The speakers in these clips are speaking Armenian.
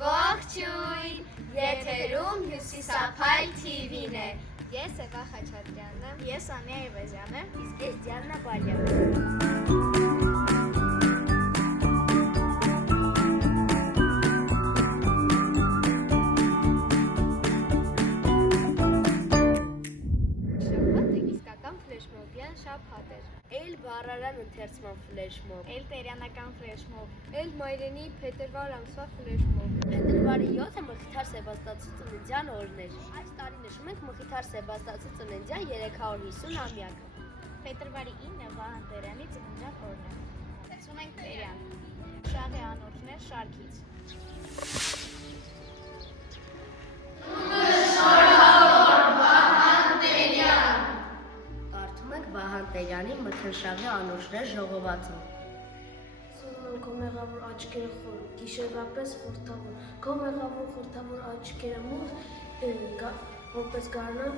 Ողջույն, եթերում Հյուսիսափայլ TV-ն է։ Ես Էվա Խաչատրյանն եմ, ես Անիա Էվազյանը, իսկ ես Դիանա Բալյանը։ Շաբաթը իսկական ֆլեշմոբյան շաբաթ էր։ Էլ բառարան ընթերցման ֆլեշմոբ, Էլ տերյանական ֆլեշմոբ, Էլ մայրենի փետրվար ամսվա ֆլեշմոբ։ Փետրվարի 7-ը Մխիթար Սեբաստացու ծննդյան օրն էր։ Այս տարի նշում ենք Մխիթար Սեբաստացու ծննդյան 350-ամյակը։ Փետրվարի 9-ը Վահան Տերյանի ծննդյան օրն է։ Տեսնում ենք Տերյան։ Շաղի անոթներ շարքից։ Կարդում ենք Վահան Տերյանի Մթնշաղի անոթներ ժողովածը։ Քո մեղավոր աչքերը խոր, գիշերվապես խորթավոր, քո մեղավոր խորթավոր աչքերը մութ, որպես գարնան,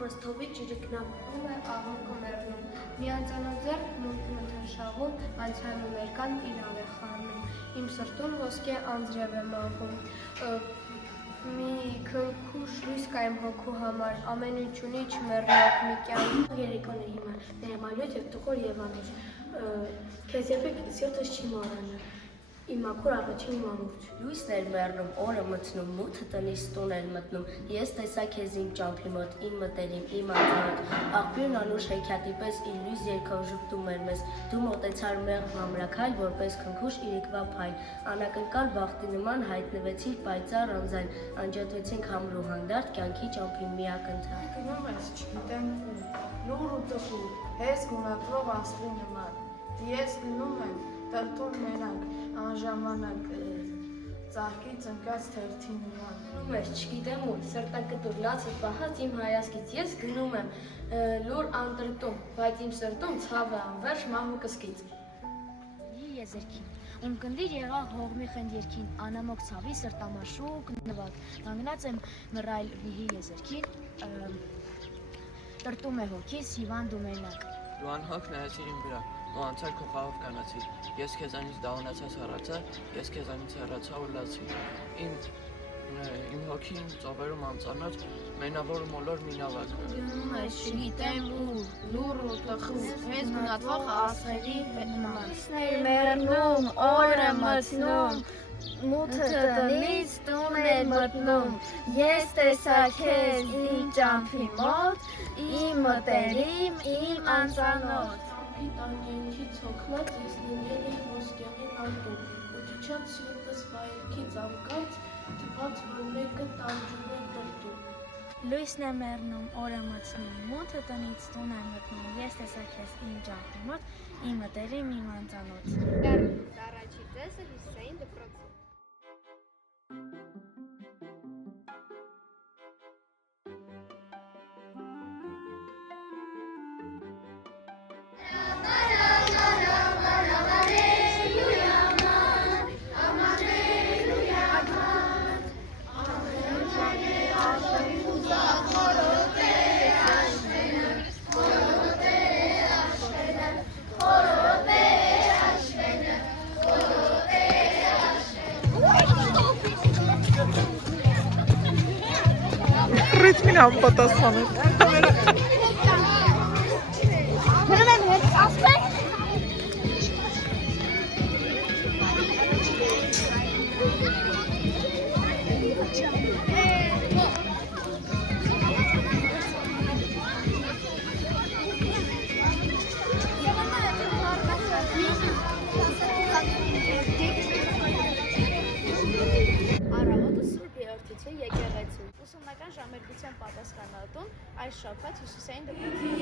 բայց թովի ճիրիկնապում է աղմուկը մեռնում, Մի անծանոթ ձեռք մթնշաղում անցյալում ներկան իրար է խառնում, Իմ սրտում ոսկե անձրև է մաղում, Մի քնքուշ լույս կա իմ հոգու համար, ամեն ինչ ունի չմեռնող մի կյանք։ երեկոն է հիմա, ներմալյոց և տխոր և անուշ, քեզ երբեք սիրտս չի մոռանա, իմ մաքուր առաջին իմ ամուրջ։ Լույսն էր մեռնում, օրը մթնում, մութը տնից տուն էր մտնում, ես տեսա քեզ իմ ճամփի մոտ, իմ մտերիմ, իմ անծանոթ, աղբյուրն անուշ հեքիաթի պես իր լույս երգով ժպտում էր մեզ, դու մոտեցար մեղմ ամրաքայլ, որպես քնքուշ իրիկվա փայլ, անակնկալ բախտի նման հայտնվեցիր պայծառ անձայն, անջատվեցինք համր ու հանդարտ, կյանքի ճամփին մի ակնթարթ։ Գնում ես չգիտեմ ու, լուր ու տխուր, հեզ գունակվող ասլի նման, ես գնում եմ տրտում մենակ, անժամանակ ծաղկից ընկած թերթի նման։ Գնում ես չգիտեմ ու, սրտակտուր լացը պահած իմ հայացքից, ես գնում եմ լուր անտրտում, բայց իմ սրտում ցավը անվերջ մահու կսկից։ Եզերքին, իմ կնդիր եղավ հողմի խնդիրքին, անամոք ցավի սրտամաշուկ նվակ, կանգնած եմ մռայլ վիհի եզերքին, տրտում է հոգիս հիվանդ ու մենակ։ Դու անհոգ նայեցիր իմ վրա, ու անցար քո խաղով կանացիր, ես քեզանից դառնացած հեռացա, ես քեզանից հեռացա ու լացի, իմ հոգին ծովերում անծանոթ, մենավոր ու մոլոր մի նավակ։ Գնում ես չգիտեմ ուր, լուր ու տխուր, հեզ գունատվող ասղերի նման։ Լույսն մեռնում, օրը մթնում, մութը տնից տուն էր մտնում, ես տեսա քեզ իմ ճամփի մոտ, իմ մտերիմ, իմ անծանոթ։ Տանջենքից հոգնած ես լինել էի ոսկեղին արտում, ու ճիչած սիրտս վայելքից անկած, թվաց, որ մեկը տանջում է տրտում։ Լույսն է մեռնում, օրը մթնում, մութը տնից տուն է մտնում, ես տեսա քեզ իմ ճամփի մոտ, իմ մտերիմ, իմ անծանոթ։ Առաջի տեսը Հյուսիսային դպրոցում։ Ռիթմին համապատասխան է։ Առավոտը Սուրբ Երրորդություն եկեղեցու։ Ուսումնական ժամերգության պատասխանատուն այս շաբաթ Հյուսիսային դպրոցում։